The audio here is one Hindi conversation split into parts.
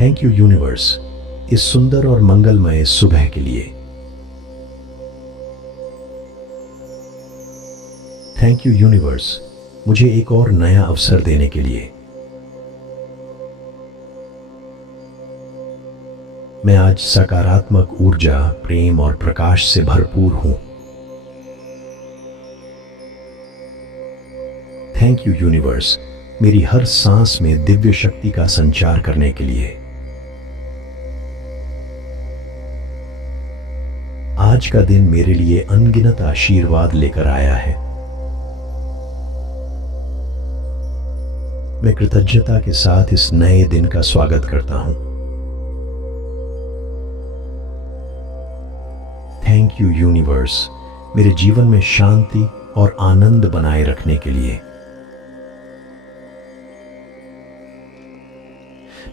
थैंक यू यूनिवर्स, इस सुंदर और मंगलमय सुबह के लिए। थैंक यू यूनिवर्स, मुझे एक और नया अवसर देने के लिए। मैं आज सकारात्मक ऊर्जा, प्रेम और प्रकाश से भरपूर हूं। थैंक यू यूनिवर्स, मेरी हर सांस में दिव्य शक्ति का संचार करने के लिए। आज का दिन मेरे लिए अनगिनत आशीर्वाद लेकर आया है। मैं कृतज्ञता के साथ इस नए दिन का स्वागत करता हूं। थैंक यू यूनिवर्स, मेरे जीवन में शांति और आनंद बनाए रखने के लिए।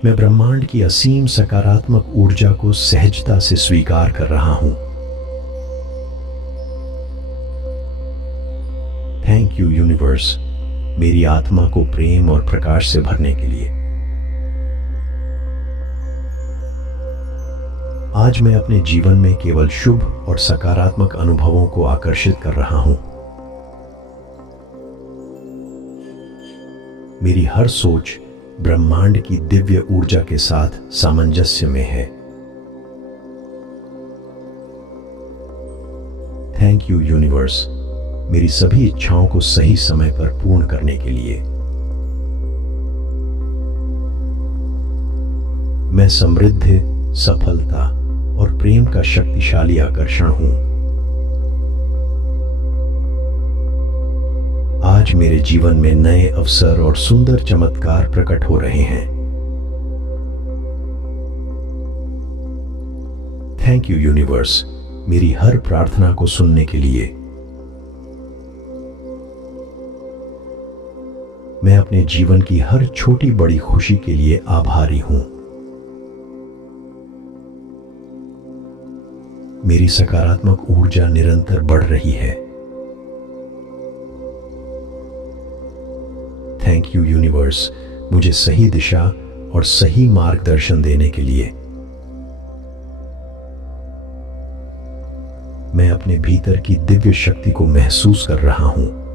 मैं ब्रह्मांड की असीम सकारात्मक ऊर्जा को सहजता से स्वीकार कर रहा हूं। थैंक यू यूनिवर्स, मेरी आत्मा को प्रेम और प्रकाश से भरने के लिए। आज मैं अपने जीवन में केवल शुभ और सकारात्मक अनुभवों को आकर्षित कर रहा हूं। मेरी हर सोच ब्रह्मांड की दिव्य ऊर्जा के साथ सामंजस्य में है। थैंक यू यूनिवर्स, मेरी सभी इच्छाओं को सही समय पर पूर्ण करने के लिए। मैं समृद्धि, सफलता और प्रेम का शक्तिशाली आकर्षण हूं। आज मेरे जीवन में नए अवसर और सुंदर चमत्कार प्रकट हो रहे हैं। थैंक यू यूनिवर्स, मेरी हर प्रार्थना को सुनने के लिए। मैं अपने जीवन की हर छोटी बड़ी खुशी के लिए आभारी हूं। मेरी सकारात्मक ऊर्जा निरंतर बढ़ रही है। थैंक यू यूनिवर्स, मुझे सही दिशा और सही मार्गदर्शन देने के लिए। मैं अपने भीतर की दिव्य शक्ति को महसूस कर रहा हूं।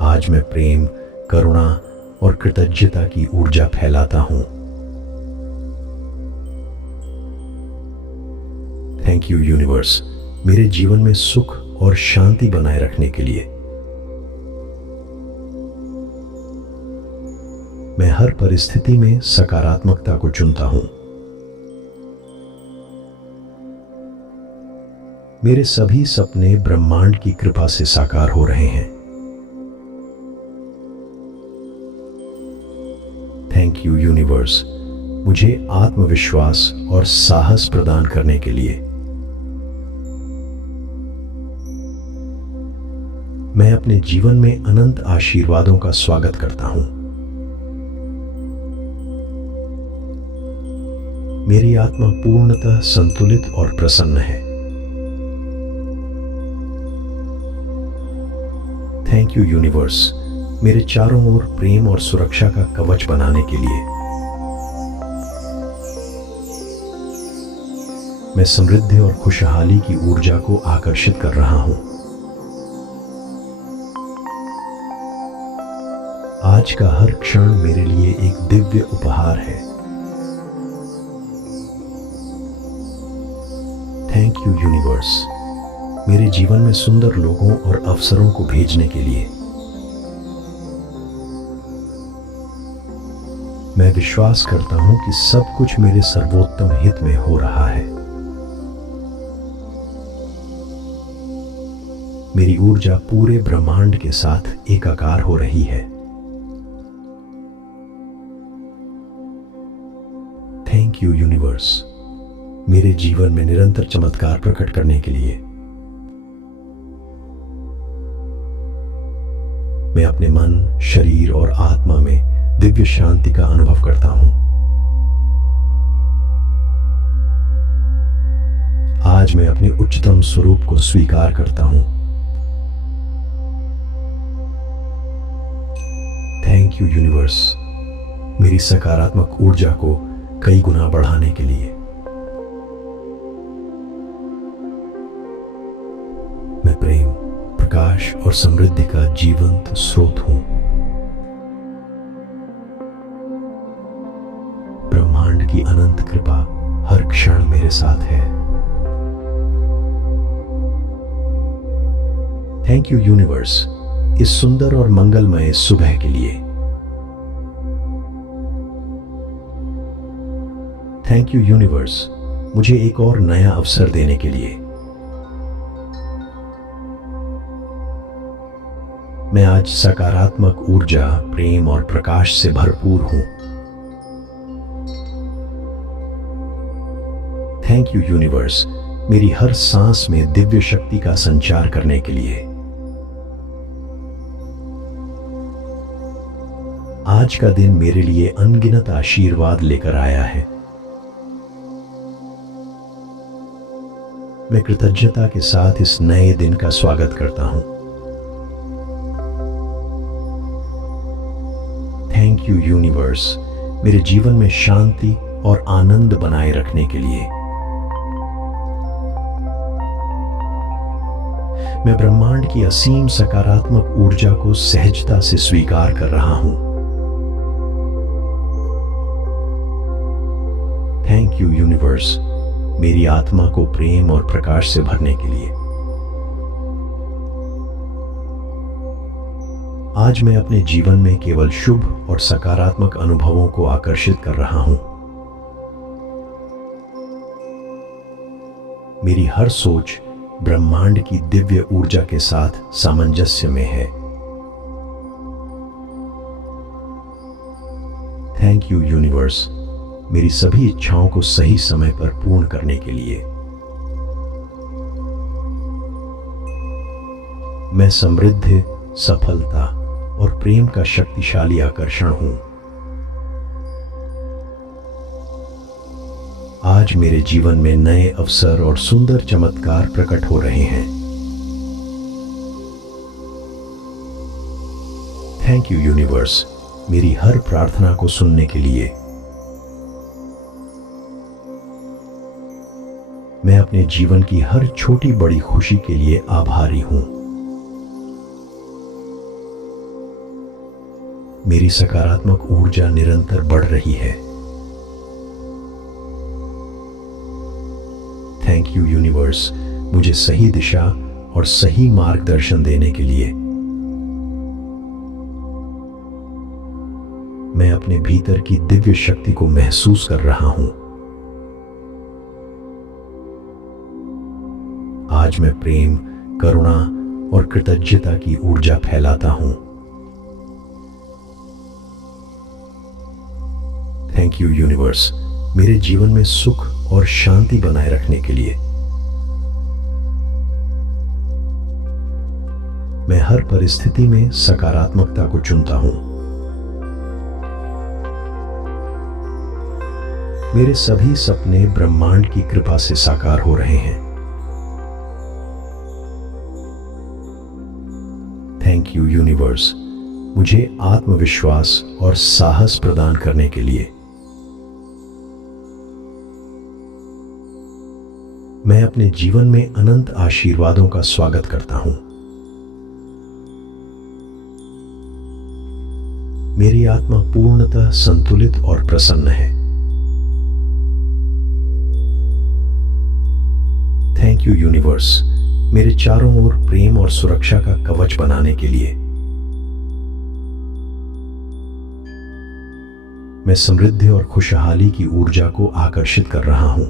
आज मैं प्रेम, करुणा और कृतज्ञता की ऊर्जा फैलाता हूं। थैंक यू यूनिवर्स, मेरे जीवन में सुख और शांति बनाए रखने के लिए। मैं हर परिस्थिति में सकारात्मकता को चुनता हूं। मेरे सभी सपने ब्रह्मांड की कृपा से साकार हो रहे हैं। थैंक यू यूनिवर्स, मुझे आत्मविश्वास और साहस प्रदान करने के लिए। मैं अपने जीवन में अनंत आशीर्वादों का स्वागत करता हूं। मेरी आत्मा पूर्णतः संतुलित और प्रसन्न है। थैंक यू यूनिवर्स, मेरे चारों ओर प्रेम और सुरक्षा का कवच बनाने के लिए। मैं समृद्धि और खुशहाली की ऊर्जा को आकर्षित कर रहा हूं। आज का हर क्षण मेरे लिए एक दिव्य उपहार है। थैंक यू यूनिवर्स, मेरे जीवन में सुंदर लोगों और अवसरों को भेजने के लिए। मैं विश्वास करता हूं कि सब कुछ मेरे सर्वोत्तम हित में हो रहा है। मेरी ऊर्जा पूरे ब्रह्मांड के साथ एकाकार हो रही है। थैंक यू यूनिवर्स, मेरे जीवन में निरंतर चमत्कार प्रकट करने के लिए। मैं अपने मन, शरीर और आत्मा में दिव्य शांति का अनुभव करता हूं। आज मैं अपने उच्चतम स्वरूप को स्वीकार करता हूं। थैंक थैंक यू यूनिवर्स, मेरी सकारात्मक ऊर्जा को कई गुना बढ़ाने के लिए। मैं प्रेम, प्रकाश और समृद्धि का जीवंत स्रोत हूं। ब्रह्मांड की अनंत कृपा हर क्षण मेरे साथ है। थैंक यू यूनिवर्स, इस सुंदर और मंगलमय सुबह के लिए। थैंक यू यूनिवर्स, मुझे एक और नया अवसर देने के लिए। मैं आज सकारात्मक ऊर्जा, प्रेम और प्रकाश से भरपूर हूं। थैंक यू यूनिवर्स, मेरी हर सांस में दिव्य शक्ति का संचार करने के लिए। आज का दिन मेरे लिए अनगिनत आशीर्वाद लेकर आया है। मैं कृतज्ञता के साथ इस नए दिन का स्वागत करता हूं। थैंक यू यूनिवर्स, मेरे जीवन में शांति और आनंद बनाए रखने के लिए। मैं ब्रह्मांड की असीम सकारात्मक ऊर्जा को सहजता से स्वीकार कर रहा हूं। थैंक यू यूनिवर्स, मेरी आत्मा को प्रेम और प्रकाश से भरने के लिए। आज मैं अपने जीवन में केवल शुभ और सकारात्मक अनुभवों को आकर्षित कर रहा हूं। मेरी हर सोच ब्रह्मांड की दिव्य ऊर्जा के साथ सामंजस्य में है। थैंक यू यूनिवर्स, मेरी सभी इच्छाओं को सही समय पर पूर्ण करने के लिए। मैं समृद्धि, सफलता और प्रेम का शक्तिशाली आकर्षण हूं। आज मेरे जीवन में नए अवसर और सुंदर चमत्कार प्रकट हो रहे हैं। थैंक यू यूनिवर्स, मेरी हर प्रार्थना को सुनने के लिए। मैं अपने जीवन की हर छोटी बड़ी खुशी के लिए आभारी हूं। मेरी सकारात्मक ऊर्जा निरंतर बढ़ रही है। थैंक यू यूनिवर्स, मुझे सही दिशा और सही मार्गदर्शन देने के लिए। मैं अपने भीतर की दिव्य शक्ति को महसूस कर रहा हूं। आज मैं प्रेम, करुणा और कृतज्ञता की ऊर्जा फैलाता हूं। थैंक यू यूनिवर्स, मेरे जीवन में सुख और शांति बनाए रखने के लिए। मैं हर परिस्थिति में सकारात्मकता को चुनता हूं। मेरे सभी सपने ब्रह्मांड की कृपा से साकार हो रहे हैं। थैंक यू यूनिवर्स, मुझे आत्मविश्वास और साहस प्रदान करने के लिए। मैं अपने जीवन में अनंत आशीर्वादों का स्वागत करता हूं। मेरी आत्मा पूर्णतः संतुलित और प्रसन्न है। थैंक यू यूनिवर्स, मेरे चारों ओर प्रेम और सुरक्षा का कवच बनाने के लिए। मैं समृद्धि और खुशहाली की ऊर्जा को आकर्षित कर रहा हूं।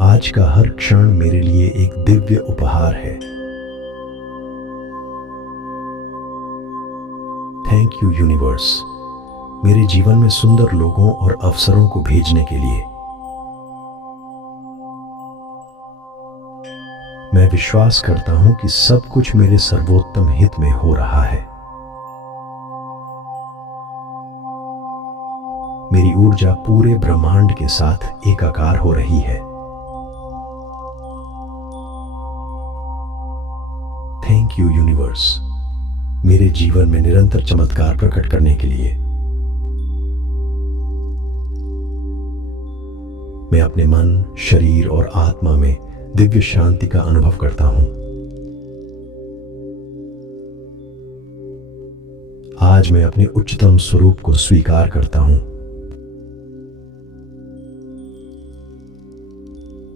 आज का हर क्षण मेरे लिए एक दिव्य उपहार है। थैंक यू यूनिवर्स, मेरे जीवन में सुंदर लोगों और अवसरों को भेजने के लिए। मैं विश्वास करता हूं कि सब कुछ मेरे सर्वोत्तम हित में हो रहा है। मेरी ऊर्जा पूरे ब्रह्मांड के साथ एकाकार हो रही है। थैंक थैंक यू यूनिवर्स, मेरे जीवन में निरंतर चमत्कार प्रकट करने के लिए। मैं अपने मन, शरीर और आत्मा में दिव्य शांति का अनुभव करता हूं। आज मैं अपने उच्चतम स्वरूप को स्वीकार करता हूं।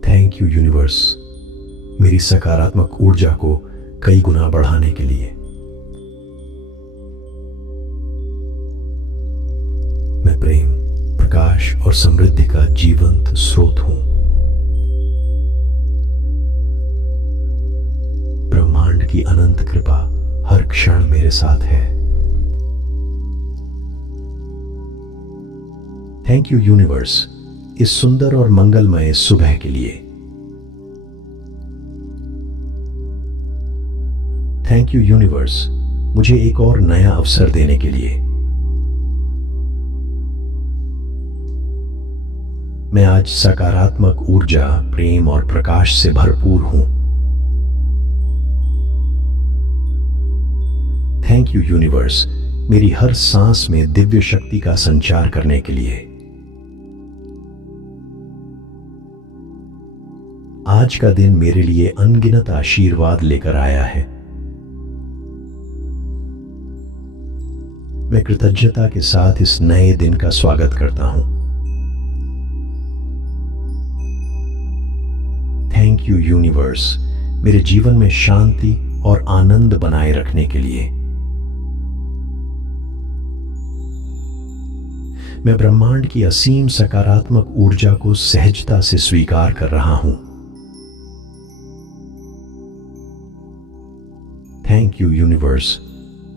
थैंक यू यूनिवर्स, मेरी सकारात्मक ऊर्जा को कई गुना बढ़ाने के लिए। मैं प्रेम, प्रकाश और समृद्धि का जीवंत स्रोत हूं। ब्रह्मांड की अनंत कृपा हर क्षण मेरे साथ है। थैंक यू यूनिवर्स, इस सुंदर और मंगलमय सुबह के लिए। थैंक यू यूनिवर्स, मुझे एक और नया अवसर देने के लिए। मैं आज सकारात्मक ऊर्जा, प्रेम और प्रकाश से भरपूर हूं। थैंक यू यूनिवर्स, मेरी हर सांस में दिव्य शक्ति का संचार करने के लिए। आज का दिन मेरे लिए अनगिनत आशीर्वाद लेकर आया है। मैं कृतज्ञता के साथ इस नए दिन का स्वागत करता हूं। थैंक यू यूनिवर्स, मेरे जीवन में शांति और आनंद बनाए रखने के लिए। मैं ब्रह्मांड की असीम सकारात्मक ऊर्जा को सहजता से स्वीकार कर रहा हूं। थैंक यू यूनिवर्स,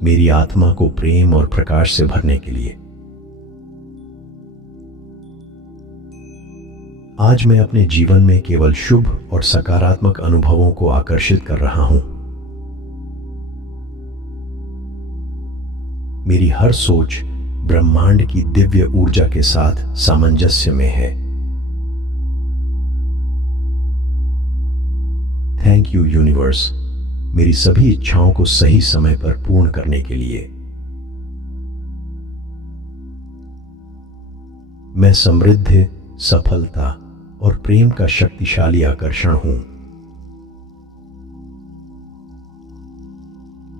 मेरी आत्मा को प्रेम और प्रकाश से भरने के लिए। आज मैं अपने जीवन में केवल शुभ और सकारात्मक अनुभवों को आकर्षित कर रहा हूं। मेरी हर सोच ब्रह्मांड की दिव्य ऊर्जा के साथ सामंजस्य में है। थैंक यू यूनिवर्स, मेरी सभी इच्छाओं को सही समय पर पूर्ण करने के लिए। मैं समृद्धि, सफलता और प्रेम का शक्तिशाली आकर्षण हूं।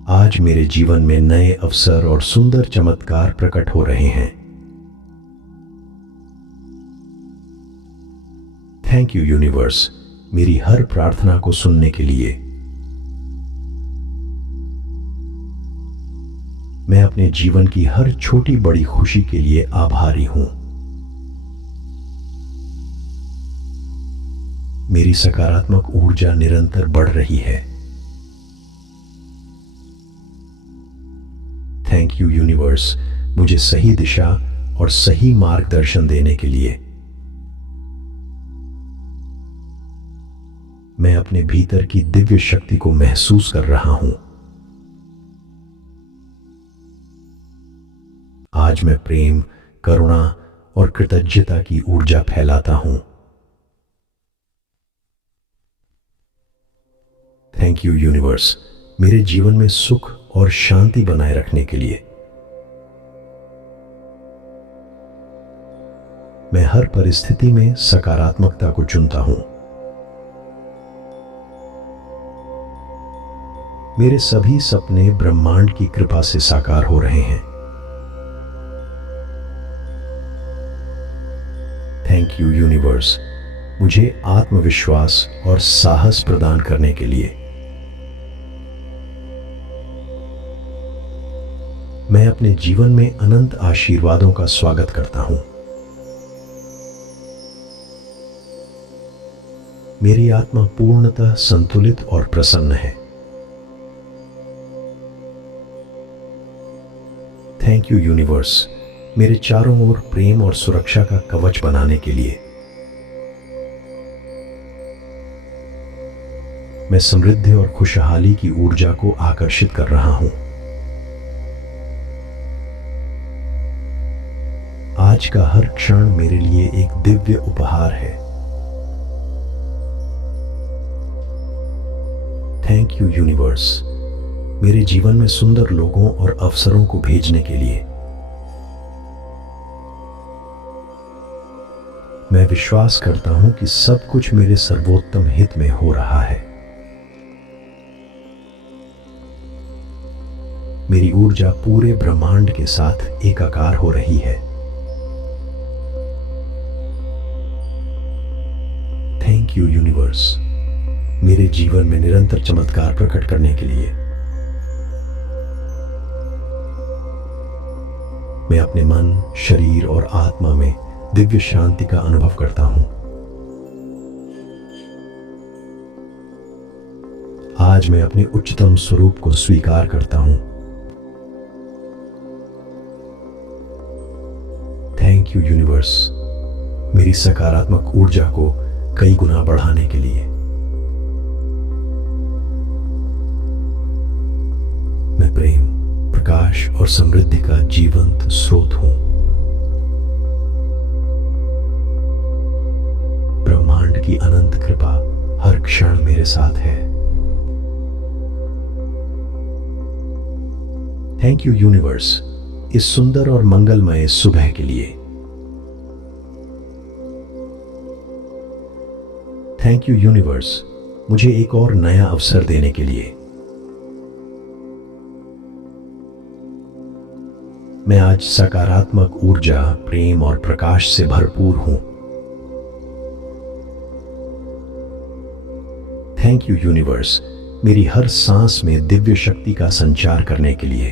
आज मेरे जीवन में नए अवसर और सुंदर चमत्कार प्रकट हो रहे हैं। थैंक यू यूनिवर्स, मेरी हर प्रार्थना को सुनने के लिए। मैं अपने जीवन की हर छोटी बड़ी खुशी के लिए आभारी हूं। मेरी सकारात्मक ऊर्जा निरंतर बढ़ रही है। थैंक यू यूनिवर्स, मुझे सही दिशा और सही मार्गदर्शन देने के लिए। मैं अपने भीतर की दिव्य शक्ति को महसूस कर रहा हूं। आज मैं प्रेम, करुणा और कृतज्ञता की ऊर्जा फैलाता हूं। थैंक यू यूनिवर्स, मेरे जीवन में सुख और शांति बनाए रखने के लिए। मैं हर परिस्थिति में सकारात्मकता को चुनता हूं। मेरे सभी सपने ब्रह्मांड की कृपा से साकार हो रहे हैं। थैंक यू यूनिवर्स, मुझे आत्मविश्वास और साहस प्रदान करने के लिए। मैं अपने जीवन में अनंत आशीर्वादों का स्वागत करता हूं। मेरी आत्मा पूर्णतः संतुलित और प्रसन्न है। थैंक यू यूनिवर्स, मेरे चारों ओर प्रेम और सुरक्षा का कवच बनाने के लिए। मैं समृद्धि और खुशहाली की ऊर्जा को आकर्षित कर रहा हूं। आज का हर क्षण मेरे लिए एक दिव्य उपहार है। थैंक यू यूनिवर्स, मेरे जीवन में सुंदर लोगों और अवसरों को भेजने के लिए। मैं विश्वास करता हूं कि सब कुछ मेरे सर्वोत्तम हित में हो रहा है। मेरी ऊर्जा पूरे ब्रह्मांड के साथ एकाकार हो रही है। थैंक यू यूनिवर्स, मेरे जीवन में निरंतर चमत्कार प्रकट करने के लिए। मैं अपने मन, शरीर और आत्मा में दिव्य शांति का अनुभव करता हूं। आज मैं अपने उच्चतम स्वरूप को स्वीकार करता हूं। थैंक यू यूनिवर्स, मेरी सकारात्मक ऊर्जा को कई गुना बढ़ाने के लिए। मैं प्रेम, प्रकाश और समृद्धि का जीवंत स्रोत हूं। ब्रह्मांड की अनंत कृपा हर क्षण मेरे साथ है। थैंक यू यूनिवर्स, इस सुंदर और मंगलमय सुबह के लिए। थैंक यू यूनिवर्स, मुझे एक और नया अवसर देने के लिए। मैं आज सकारात्मक ऊर्जा, प्रेम और प्रकाश से भरपूर हूं। थैंक यू यूनिवर्स, मेरी हर सांस में दिव्य शक्ति का संचार करने के लिए।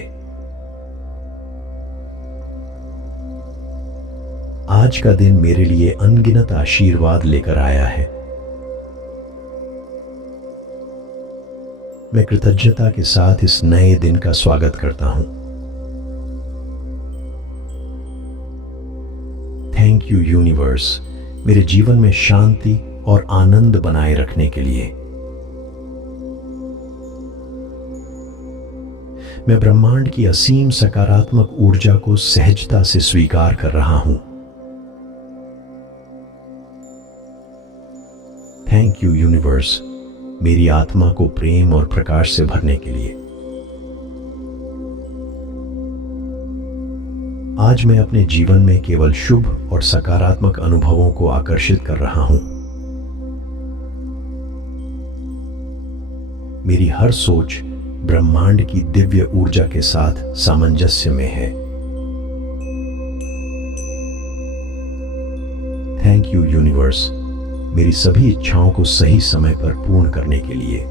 आज का दिन मेरे लिए अनगिनत आशीर्वाद लेकर आया है। मैं कृतज्ञता के साथ इस नए दिन का स्वागत करता हूं। थैंक यू यूनिवर्स, मेरे जीवन में शांति और आनंद बनाए रखने के लिए। मैं ब्रह्मांड की असीम सकारात्मक ऊर्जा को सहजता से स्वीकार कर रहा हूं। थैंक यू यूनिवर्स, मेरी आत्मा को प्रेम और प्रकाश से भरने के लिए। आज मैं अपने जीवन में केवल शुभ और सकारात्मक अनुभवों को आकर्षित कर रहा हूं। मेरी हर सोच ब्रह्मांड की दिव्य ऊर्जा के साथ सामंजस्य में है। थैंक यू यूनिवर्स, मेरी सभी इच्छाओं को सही समय पर पूर्ण करने के लिए।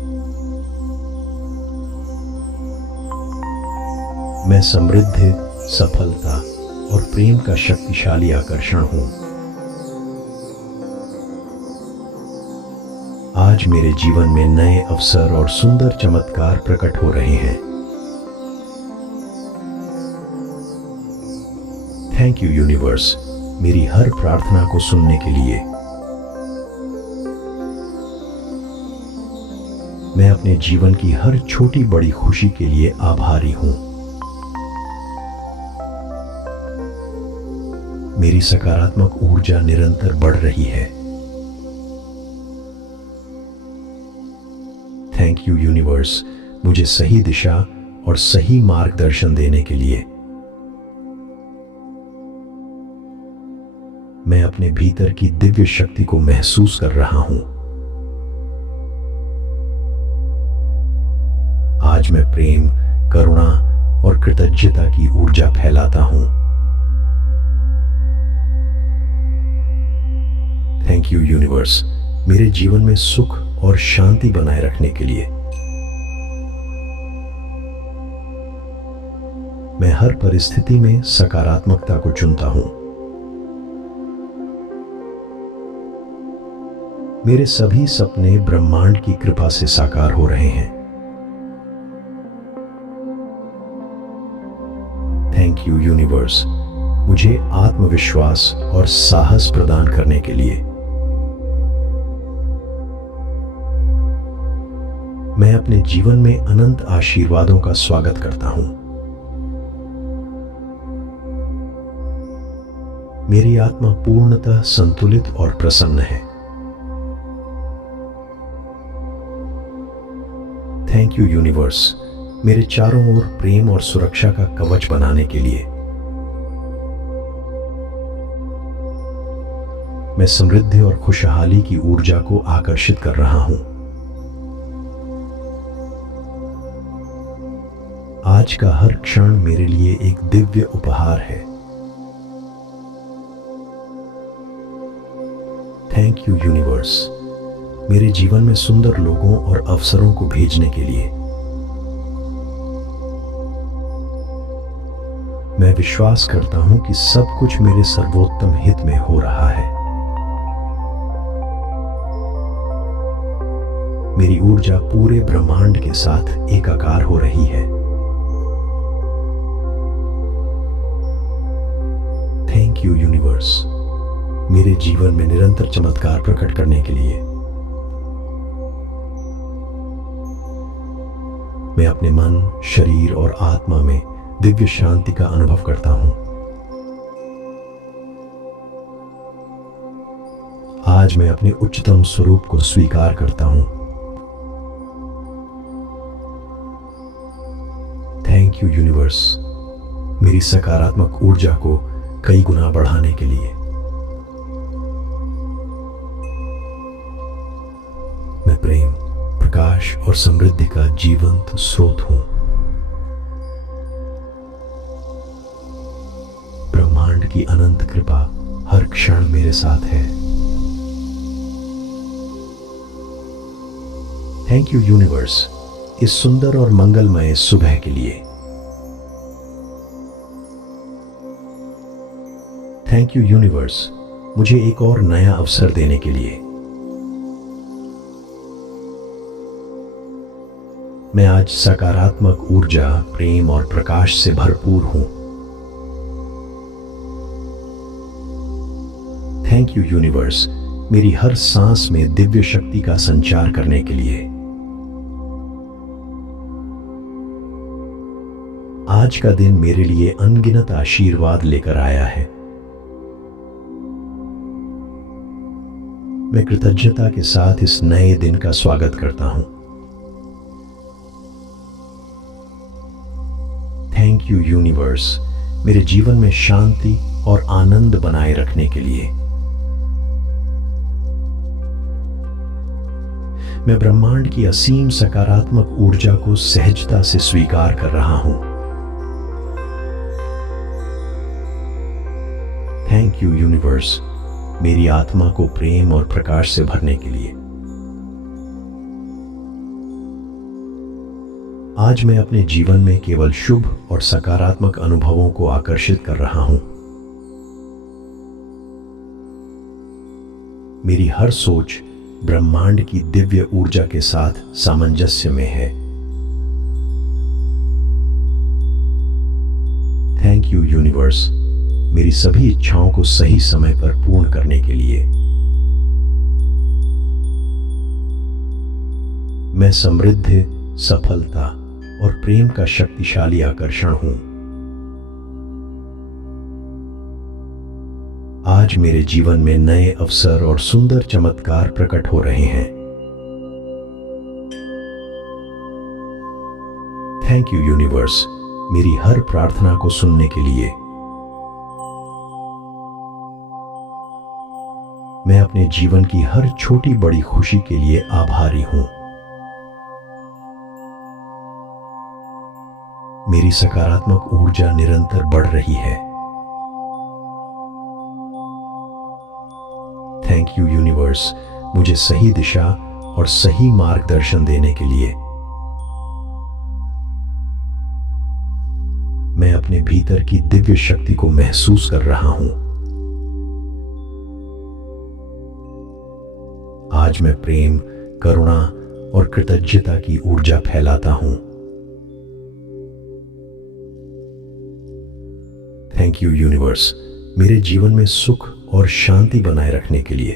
मैं समृद्धि, सफलता और प्रेम का शक्तिशाली आकर्षण हूं। आज मेरे जीवन में नए अवसर और सुंदर चमत्कार प्रकट हो रहे हैं। थैंक यू यूनिवर्स, मेरी हर प्रार्थना को सुनने के लिए। मैं अपने जीवन की हर छोटी बड़ी खुशी के लिए आभारी हूं। मेरी सकारात्मक ऊर्जा निरंतर बढ़ रही है। थैंक यू यूनिवर्स, मुझे सही दिशा और सही मार्गदर्शन देने के लिए। मैं अपने भीतर की दिव्य शक्ति को महसूस कर रहा हूं। आज मैं प्रेम, करुणा और कृतज्ञता की ऊर्जा फैलाता हूं। थैंक यू यूनिवर्स, मेरे जीवन में सुख और शांति बनाए रखने के लिए। मैं हर परिस्थिति में सकारात्मकता को चुनता हूं। मेरे सभी सपने ब्रह्मांड की कृपा से साकार हो रहे हैं। थैंक यू यूनिवर्स, मुझे आत्मविश्वास और साहस प्रदान करने के लिए। मैं अपने जीवन में अनंत आशीर्वादों का स्वागत करता हूं। मेरी आत्मा पूर्णतः संतुलित और प्रसन्न है। थैंक यू यूनिवर्स, मेरे चारों ओर प्रेम और सुरक्षा का कवच बनाने के लिए। मैं समृद्धि और खुशहाली की ऊर्जा को आकर्षित कर रहा हूं। आज का हर क्षण मेरे लिए एक दिव्य उपहार है। थैंक यू यूनिवर्स, मेरे जीवन में सुंदर लोगों और अवसरों को भेजने के लिए। मैं विश्वास करता हूं कि सब कुछ मेरे सर्वोत्तम हित में हो रहा है। मेरी ऊर्जा पूरे ब्रह्मांड के साथ एकाकार हो रही है। थैंक यू यूनिवर्स, मेरे जीवन में निरंतर चमत्कार प्रकट करने के लिए। मैं अपने मन, शरीर और आत्मा में दिव्य शांति का अनुभव करता हूं। आज मैं अपने उच्चतम स्वरूप को स्वीकार करता हूं। थैंक यू यूनिवर्स, मेरी सकारात्मक ऊर्जा को कई गुना बढ़ाने के लिए। मैं प्रेम, प्रकाश और समृद्धि का जीवंत स्रोत हूं। ब्रह्मांड की अनंत कृपा हर क्षण मेरे साथ है। थैंक यू यूनिवर्स, इस सुंदर और मंगलमय सुबह के लिए। थैंक यू यूनिवर्स, मुझे एक और नया अवसर देने के लिए। मैं आज सकारात्मक ऊर्जा, प्रेम और प्रकाश से भरपूर हूं। थैंक यू यूनिवर्स, मेरी हर सांस में दिव्य शक्ति का संचार करने के लिए। आज का दिन मेरे लिए अनगिनत आशीर्वाद लेकर आया है। मैं कृतज्ञता के साथ इस नए दिन का स्वागत करता हूं। थैंक यू यूनिवर्स, मेरे जीवन में शांति और आनंद बनाए रखने के लिए। मैं ब्रह्मांड की असीम सकारात्मक ऊर्जा को सहजता से स्वीकार कर रहा हूं। थैंक यू यूनिवर्स, मेरी आत्मा को प्रेम और प्रकाश से भरने के लिए। आज मैं अपने जीवन में केवल शुभ और सकारात्मक अनुभवों को आकर्षित कर रहा हूं। मेरी हर सोच ब्रह्मांड की दिव्य ऊर्जा के साथ सामंजस्य में है। थैंक यू यूनिवर्स, मेरी सभी इच्छाओं को सही समय पर पूर्ण करने के लिए। मैं समृद्धि, सफलता और प्रेम का शक्तिशाली आकर्षण हूं। आज मेरे जीवन में नए अवसर और सुंदर चमत्कार प्रकट हो रहे हैं। थैंक यू यूनिवर्स, मेरी हर प्रार्थना को सुनने के लिए। मैं अपने जीवन की हर छोटी बड़ी खुशी के लिए आभारी हूं। मेरी सकारात्मक ऊर्जा निरंतर बढ़ रही है। थैंक यू यूनिवर्स, मुझे सही दिशा और सही मार्गदर्शन देने के लिए। मैं अपने भीतर की दिव्य शक्ति को महसूस कर रहा हूं। आज मैं प्रेम, करुणा और कृतज्ञता की ऊर्जा फैलाता हूं। थैंक यू यूनिवर्स, मेरे जीवन में सुख और शांति बनाए रखने के लिए।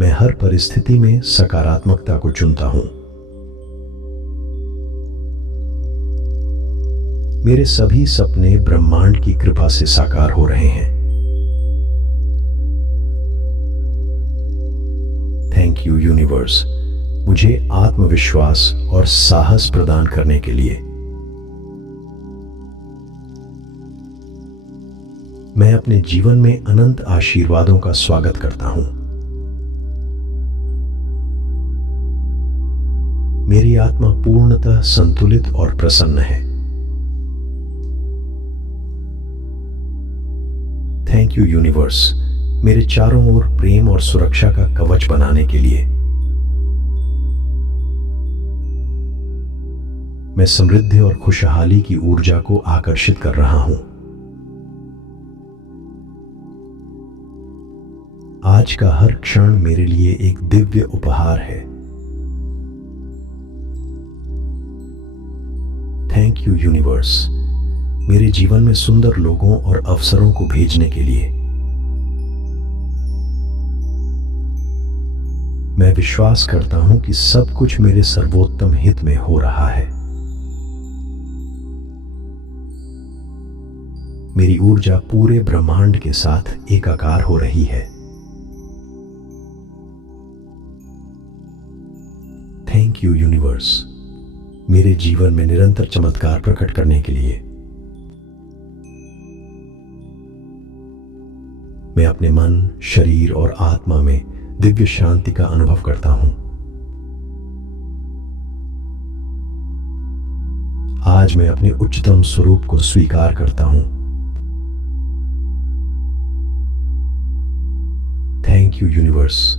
मैं हर परिस्थिति में सकारात्मकता को चुनता हूं। मेरे सभी सपने ब्रह्मांड की कृपा से साकार हो रहे हैं। थैंक यू यूनिवर्स, मुझे आत्मविश्वास और साहस प्रदान करने के लिए। मैं अपने जीवन में अनंत आशीर्वादों का स्वागत करता हूं। मेरी आत्मा पूर्णतः संतुलित और प्रसन्न है। थैंक यू यूनिवर्स, मेरे चारों ओर प्रेम और सुरक्षा का कवच बनाने के लिए। मैं समृद्धि और खुशहाली की ऊर्जा को आकर्षित कर रहा हूं। आज का हर क्षण मेरे लिए एक दिव्य उपहार है। थैंक यू यूनिवर्स, मेरे जीवन में सुंदर लोगों और अवसरों को भेजने के लिए। मैं विश्वास करता हूं कि सब कुछ मेरे सर्वोत्तम हित में हो रहा है। मेरी ऊर्जा पूरे ब्रह्मांड के साथ एकाकार हो रही है। थैंक यू यूनिवर्स, मेरे जीवन में निरंतर चमत्कार प्रकट करने के लिए। मैं अपने मन, शरीर और आत्मा में दिव्य शांति का अनुभव करता हूं। आज मैं अपने उच्चतम स्वरूप को स्वीकार करता हूं। थैंक यू यूनिवर्स,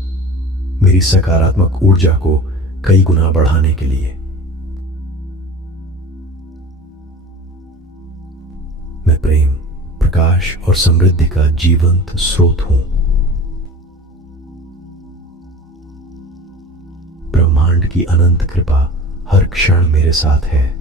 मेरी सकारात्मक ऊर्जा को कई गुना बढ़ाने के लिए। मैं प्रेम, प्रकाश और समृद्धि का जीवंत स्रोत हूं। ब्रह्मांड की अनंत कृपा हर क्षण मेरे साथ है।